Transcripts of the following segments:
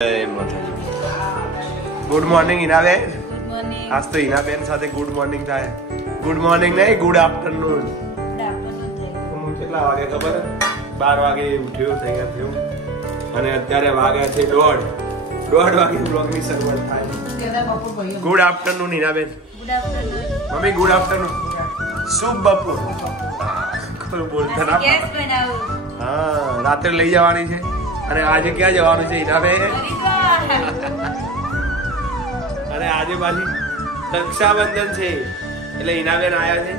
Good morning હિનાબેન. આજ તો હિનાબેન સાથે ગુડ મોર્નિંગ થાય. ગુડ મોર્નિંગ નહીં, ગુડ આફ્ટરનૂન. હું કેટલા વાગે ખબર? 12 વાગે ઉઠ્યો, તૈયાર થયો અને અત્યારે વાગ્યા છે 1:30 વાગે બ્લોગની શરૂઆત થાય. ગુડ આફ્ટરનૂન હિનાબેન. Mummy good afternoon. શુભ બપોર. બોલતા ના. હા, રાત્રે લઈ જવાની છે. અને આજે ક્યાં જવાનું છે હિનાબેન? અને આજે પાછી રક્ષાબંધન છે એટલે હિનાબેન આયા છે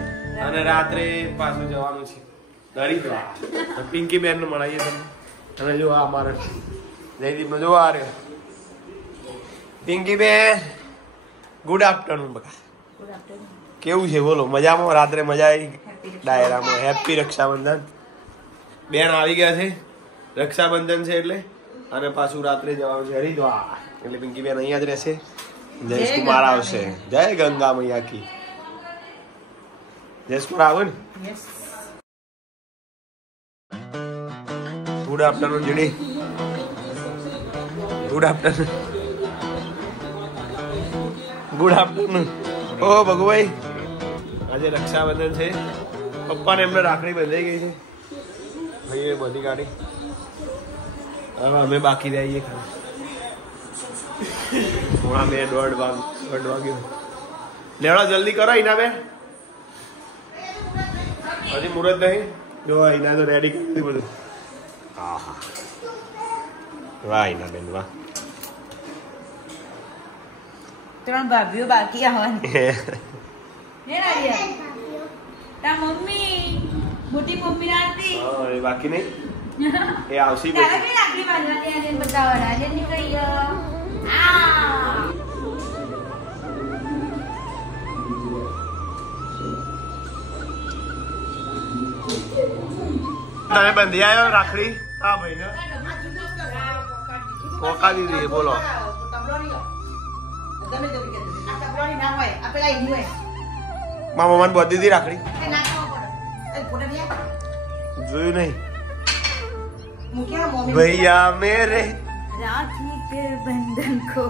અને રાત્રે પાછું જવાનું છે હરિદ્વાર. પિંકી બેન નું મળાઈએ તમે. અને જો આ મારે જયદીપ નો જો આ રહ્યો. પિંકી બેન ગુડ આફ્ટરનૂન. બકા કેવું છે બોલો? મજામાં? રાત્રે મજા આવી ડાયરામાં? હેપી રક્ષાબંધન. બેન આવી ગયા છે, રક્ષાબંધન છે એટલે. અને પાછું રાત્રે જવાનું છે હરિદ્વાર એટલે પિંકી બેન અહીંયા જ રહેશે. જયેશ કુમાર આવશે. જય ગંગા મૈયા કી. જયેશ કુમાર આવે ને. ગુડ આફ્ટરનૂન જીડી. Good afternoon. Good afternoon. ઓ ભગુભાઈ, આજે રક્ષાબંધન છે. પપ્પાને એમને રાખડી બંધાઈ ગઈ છે. ભાઈએ બધી કાઢી. હવે અમે બાકી રહીએ ખાલી. થોડા 2:30 વાગ્યો. લેવડો જલ્દી કરો હિનાબેન, હજી મુહૂર્ત નહીં. જો હિના તો રેડી કરી બધું. હા હા, વાહ હિનાબેન વાહ. 3 ભાભીઓ બાકી આવવાની. મમ્મી મોટી મમ્મી નાતી એ બાકી નહીં, એ આવશે. રાખડી બાંધવાની આજે બતાવવાના. આજે નીકળી ગયો. તમે બંધી આવ્યો રાખડી? હા ભાઈ ને પોકા દીધી. બોલો મારા મમ્માને બધી દીધી રાખડી. જોયું નહીં ભૈયા મેરે રાખી કે બંધન કો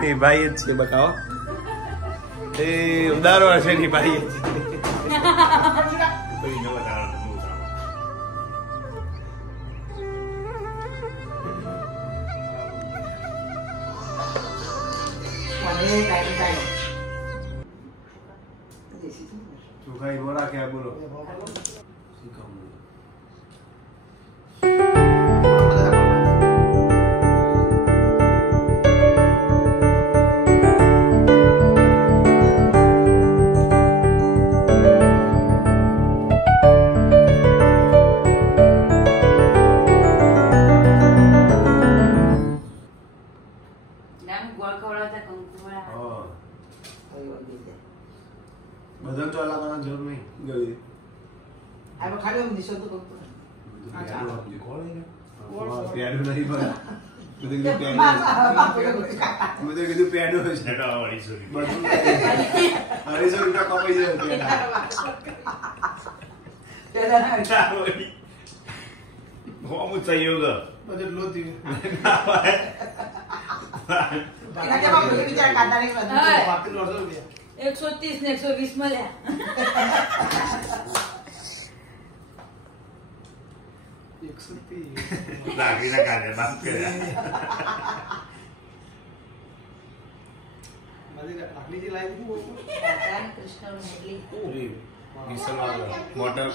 નિભાઈ જ છે. બતાવો એ ઉદાર વર્ષે નિભાઈ જ છે. ચોખાઈ બોલા કે બોલો. બદલ ચાલા કરવાની જરૂર નહીં. ગઈ આ ખાલી હું દિશો તો કહું કોણ નહીં પેડો નહીં પર બધું પેડો છે. ₹250 કમાઈ જાય. હોમ સહયોગ બજેટ લો તી 130 ને 120 મળ્યા. લાગીના કાઢે બાપ કર્યા. લાગણી જે લાવી ભગવાન કૃષ્ણ મુરલી વિસલવાળો મોટર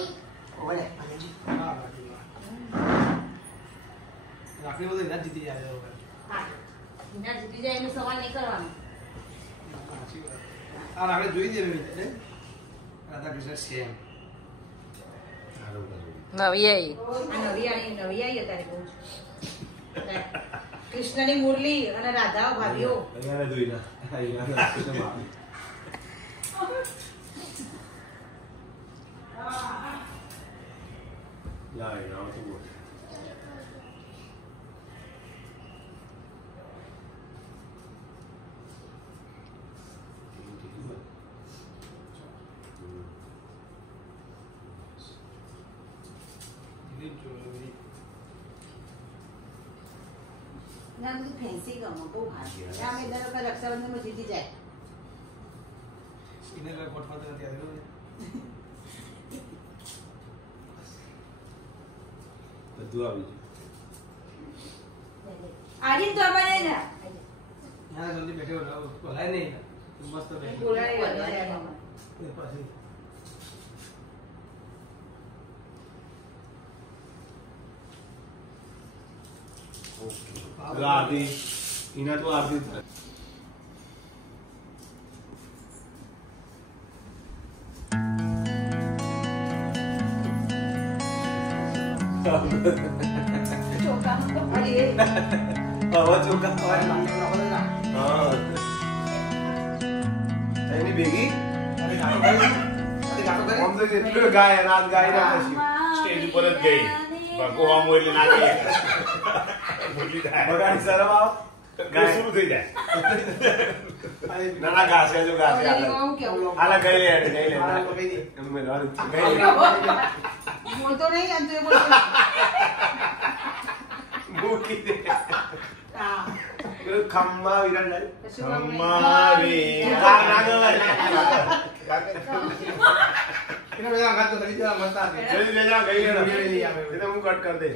ઓલે રાખડી બધું ના જીતી જાય. હા, ના જીતી જાય એનો સવાલ નહીં કરવાનો. આ રાખડી જોઈ દેવી ને રાધા કૃષ્ણ સેમ નવી અત્યારે કહું છું. કૃષ્ણની મુરલી અને રાધા ભાભીઓ અહીંયા જોઈ ના અહીંયા કૃષ્ણ ભાભી લાઈ ના તો બોલ. ના બધું ફેન્સી ગમો બહુ હારી અમે દર વખત રક્ષાબંધનમાં જીતી જાય એને કોઈ ગોઠવાતો નથી આવ્યો બધું આવી આજે તો અમારે ના ના જલ્દી બેઠો રહો બોલાય નહીં મસ્ત બેઠો બોલાય પછી ઓકે આરતી ઇના તો આરતી થાય ચોકા અરે આવા ચોકા હા એની ભેગી આમ તો જેટલું ગાય રાત ગાય ના પછી સ્ટેજ ઉપર જ ગઈ બાકો આમ એટલે નાચી બગાડી શરમ આવ ગાય શરૂ થઈ જાય નાના ઘાસે જો ઘાસે આલા ગઈ લે એમ મે દર ગઈ બોલતો નહીં અંતે બોલતો મૂકી દે હા ખમ્મા વિરાન ડાલ કશું કામ નહીં. ખમ્મા વિરાન એને બધા ગાતો કરી દેવા મસ્ત આવે જલ્દી લે જા ગઈ લે એ તો હું કટ કર દે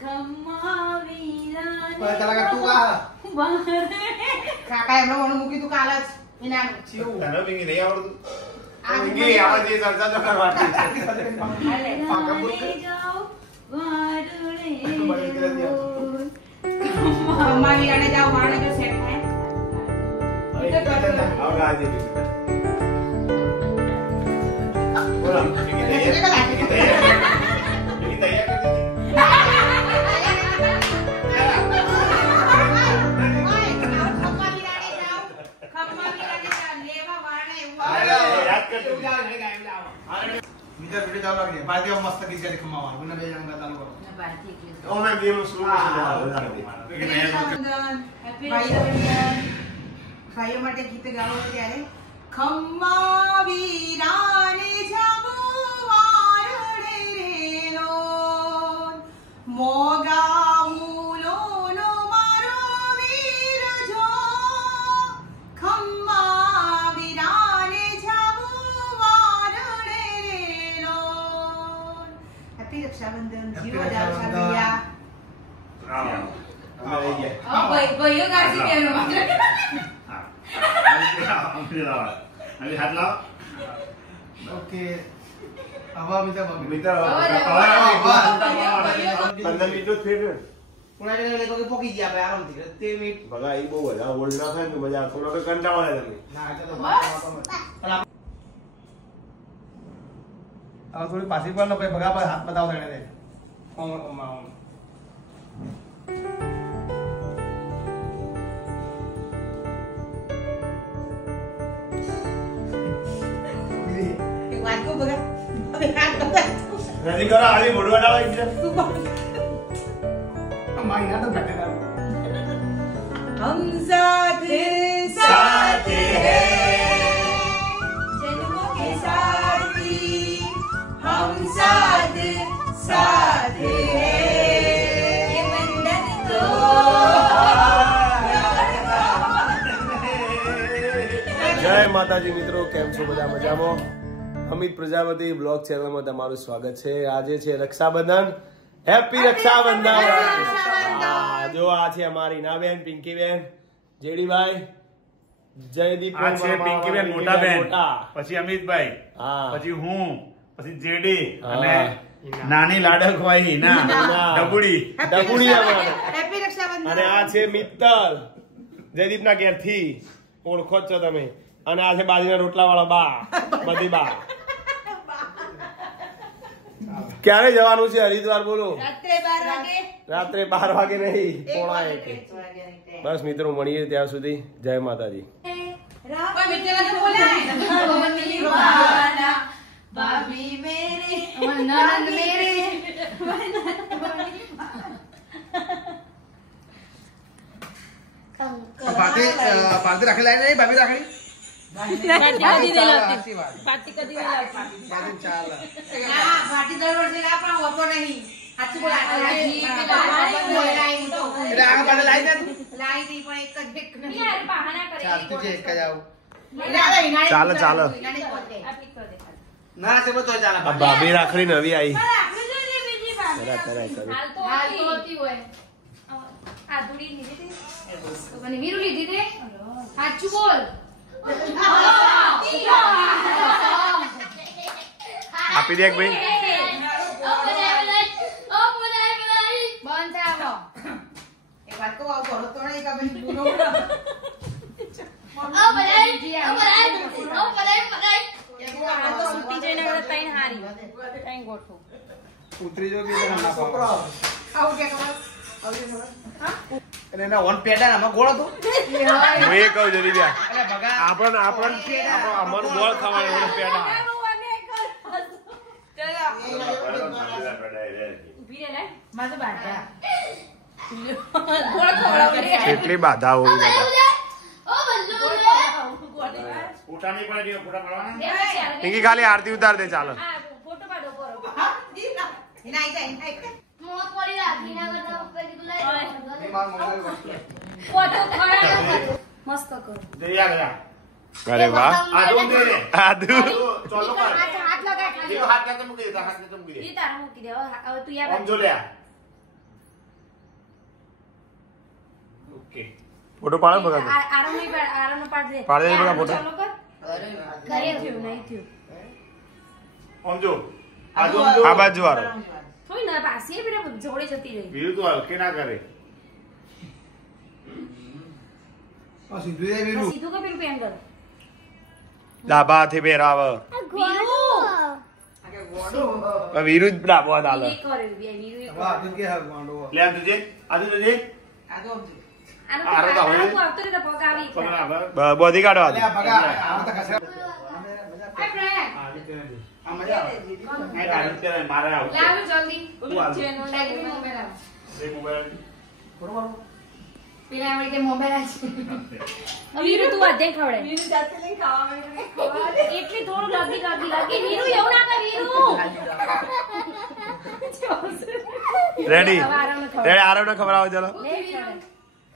ખમ્મા વીરાને પણ તારા તું આ કાકા એમનો ઓનું મૂકી તું કાલ જ એનાનું ચીવું તને બિંગી નહીં આવડતું આ બિંગી આવા જે ચર્ચા તો કરવાની વારણે જાઓ વારણે જાઓ અમ્મા વીરાને જાવ વાળને જો સેટ થાય આવ ગાજે બોલા બિંગી તૈયાર બિંગી તૈયાર કરી યાદ કર તું બીજા વિડિયો ચાલુ રાખજે ભારતીય મસ્ત ગીત ગાડી ખમાવા ગુના બે જણ ગાતા લોકો ઓ મેં ગેમ શરૂ ભાઈઓ માટે ગીત ગાવો ત્યારે ખમ્મા વીરાને જમવારણે રેલો મોગા મૂલોનો મારો વીર જો ખમ્મા વીરાને જમવારણે રેલો હેપી રક્ષાબંધન જીવો રક્ષાબંધન ભાઈઓ ગાડી કેનો ઓકે આવા બીજા બાબી મિત્ર 15 મિનિટ ફેર પુણા જઈને લેકો કે પોકી ગયા આપણે આરામથી 30 મિનિટ ભગા ઈ બહુ બધા ઓલ્ડ ના થાય ને મજા થોડો તો કંટાળો આવે તમને ના એટલે તો હવે થોડી પાછી પર નો કોઈ ભગા પર હાથ બતાવો તેને ઓમ ઓમ ઓમ એક વાત કહું બગા હવે હાથ બતાવ નથી કરો આજે મોડવા ડાળો છે અમારી ના તો બેઠે ના हम साथ साथ हैं जन्मों के साथी हम साथ साथ हैं ये बंधन तो જય માતાજી મિત્રો કેમ છો બધા મજામાં અમિત પ્રજાપતિ બ્લોગ ચેનલમાં તમારું સ્વાગત છે આજે છે રક્ષાબંધન હેપી રક્ષાબંધન હા, જો આ છે અમારી નાબેન પિંકીબેન જેડીભાઈ જયદીપ આ છે પિંકીબેન મોટા બેન મોટા. પછી અમિતભાઈ હા પછી હું પછી જેડી હા. અને નાની લાડકવાઈ ના ડબુડી ડબુડી અમારે. હેપી રક્ષાબંધન અને આ છે મિત્તલ જયદીપના ઘેરથી ઓળખો જ છો તમે અને આ છે બાજરીના રોટલા વાળા બા બધી બા ક્યારે જવાનું છે હરિદ્વાર બોલો રાત્રે 12 વાગે રાત્રે 12 વાગે નહીં પોણા 1 વાગે બસ મિત્રો મળીએ ત્યાં સુધી જય માતાજી કોઈ મિત્રને તો બોલાય दीवाना भाभी मेरे ननद मेरे પાર્ટી રાખેલા નહીં ભાભી રાખેલી पार्टी कधी वेळा પાર્ટી ચાલ ના પાર્ટી દર વર્ષે ના પણ હોતો નહીં સાચું બોલા એટલે આગળ પાછળ લાવી દે તું લાઈ દી પણ એક જ એક નહીં. યાર બહાના કરે ચાલતું છે એક જ આવું ચાલો, ચાલો. ના છે બધો ચાલે આ ભાભી રાખડી નવી આવી. પણ આપણે જોઈએ બીજી વાત. તરા તરા કરી. હાલ તો હાલ તો હતી. હોતી હોય. આધુડી લીધી હતી. તો મને વીરુ લીધી તે સાચું બોલ. આપી દે એક ભાઈ. બંધ થાવો. એક વાત કહું આવું કરો તો નહીં કે ભાઈ પૂરો આ તો સૂતી જઈને હવે તૈન હારી. તૈન ગોઠવું. ઉતરી જો બી ના છોકરો આવું કે ખબર? અને એના વન પેડા આમાં ગોળ હતો હું એ કહું જરી બ્યા. એટલે ભગા આપણને અમર ગોળ ખવાય એનો પેડા. ઊભી રહે ને. માં તો બાંધ્યા. ગોળ ખવડાવી દે. કેટલી બાધા હોય દાદા. ગોળ ઉઠાની પડે દીવો ફોટા પાડવાના. દે પછી હાલ. પિંકી ખાલી આરતી ઉતાર દે ચાલો. હા, ફોટો પાડો બરોબર. એના આઈ ફોટો ખવડાવો. મસ્ત કરો. જઈ આ ગયા. જાય. અરે વાહ. આદુ દે દે. આદુ. ચોલો કર. હાથ લગાય ખાલી. દીવો હાથ કાતે મૂકી દે, હાથ કાતે મૂકી દે. ઈ તારે મૂકી દે. હવે તું યાર આમ જો લે. ઓકે. ફોટો પાડો બગા. આરામ નહીં પાડ, આરામ નો પાડ દે. પાડ દે બગા ફોટો. ચાલો કર. નહીં થયું, નહીં થયું. આમ જો. આદુ આમ જો. આ બાજુ વાળો. થોડી ના પાછી બેટા જોડે જતી રહી. વીરુ તો હલકે ના કરે. આ સીધું જાય વીરું સીધું કે પેલું પેન કર. ડાબાથી બેરાવ. વીરુ જ ડાબો હાથ આલે. ઈ કરે, વીરુ ઈ કરે. વાહ તું કે હા ગાંડો લે આમ જોજે. આદુ જોજે. આનો આરો તો હવે- આનો આવતો રહે તો પગ આવી જાય. બોધી કાઢો અલે આ ભગા આવા તો કસે આ પ્રયાગ. આ મજા આવે મારે આવું છે. લાવ જલ્દી. જેનો ડાયરી મોબાઈલ આવ. એ મોબાઈલ. પેલા આવડી કે મોબાઈલ છે. વીરુ તું અધે ખવડે. એટલી થોડું લાગી. વીરુ એવું ના કર વીરુ. રેડી. હવે આરામ ખવડાવ. રેડી આરવ ને ખબર આવે ચાલો. લે ખવડાવ.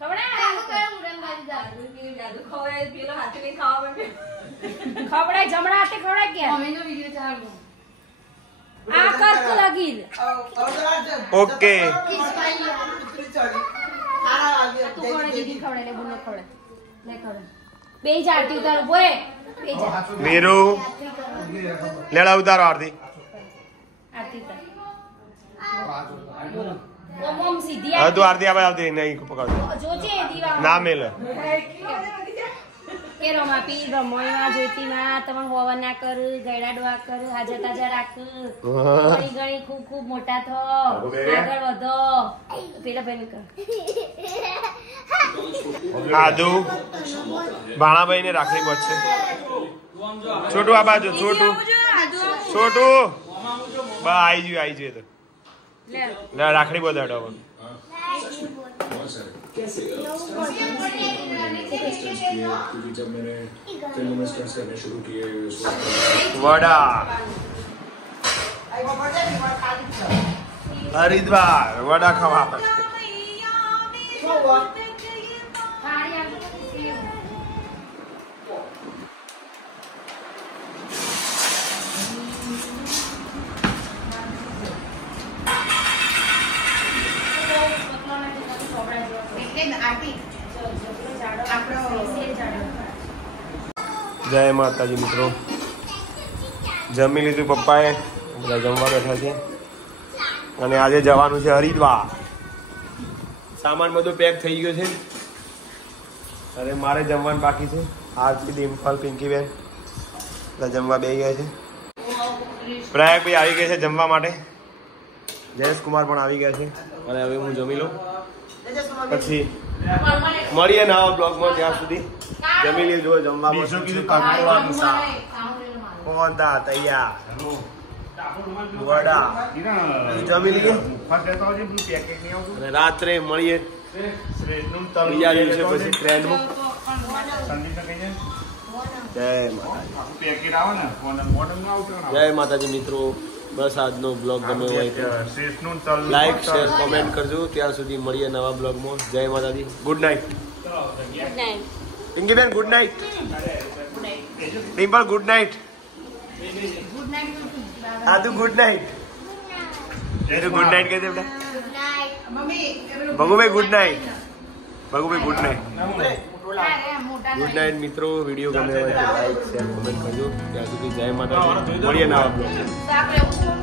ખવડાવ. ખવડાય જમણા હાથે ખવડાય કે મમ્મીનો વિડિયો ચાલુ. આ કર તો લાગી. ઓકે. તું ખવડાય દીદી ખવડાય લે બુનો ખવડાય. લે ખવડાય. બે જાતી ઉતાર ઉભો રે. બે જા. વીરુ લેડા ઉતારો આરતી. આરતી ઉતાર. ઓમ ઓમ સીધી હવે તું આરતી આવે આવતી નહીં પકડ. જોજે દીવા. ના મેલ. કે રમાપી રમોયમાં જોઈતીમાં તમે હોવા ના કર ગયડા ડોવા કર હાજર તાજા રાખ ઘણી ઘણી ખૂબ ખૂબ મોટા થો આગળ વધો પેલા ભાઈ કર આદુ ભાણાભાઈ ને રાખડી પડશે. છોટું આ બાજુ છોટું છોટું બા આવી જોઈએ તો લે લે રાખડી બધાડો હવે. क्योंकि जब मैंने फिल्म में स्टंट्स करने शुरू किए વડા હરિદ્વાર વડા ખાવા પડશે. ખાડી આવજો તો સેવ. જય માતાજી મિત્રો. જમી લીધું પપ્પાએ, બધા જમવા બેઠા છે અને આજે જવાનું છે હરિદ્વાર. સામાન બધું પેક થઈ ગયો છે અને મારે જમવાનું બાકી છે. આરતી ડિમ્પલ પિંકીબેન બધા જમવા બેસી ગયા છે. પ્રયાગભાઈ આવી ગયા છે જમવા માટે. જયેશ કુમાર પણ આવી ગયા છે અને હવે હું જમી લઉં પછી મળીએ નવા બ્લોગમાં. ત્યાં સુધી જમી લીધું હોય જમવામાં કોંદા તૈયાર વડા જમી લઈએ અને રાત્રે મળીએ બીજા દિવસે પછી ટ્રેનમાં. જય માતાજી મિત્રો. બસ આજનો બ્લોગ ગમે હોય તો લાઈક શેર કોમેન્ટ કરજો. ત્યાં સુધી મળીએ નવા બ્લોગમાં. જય માતાજી. Good night. Good night. Pinkiben good night. Dimple good night. Good night. આદુ ગુડ નાઇટ. ગુડ નાઇટ કહી દે બેટા. Good night. Mummy Bhagubhai good night. Bhagubhai good night. મોટા ગુડ નાઇટ મિત્રો. વિડીયો ગમે હોય તો લાઈક શેર કોમેન્ટ કરજો. ત્યાં સુધી જય માતાજી. મળીએ નવા બ્લોગ. આપણે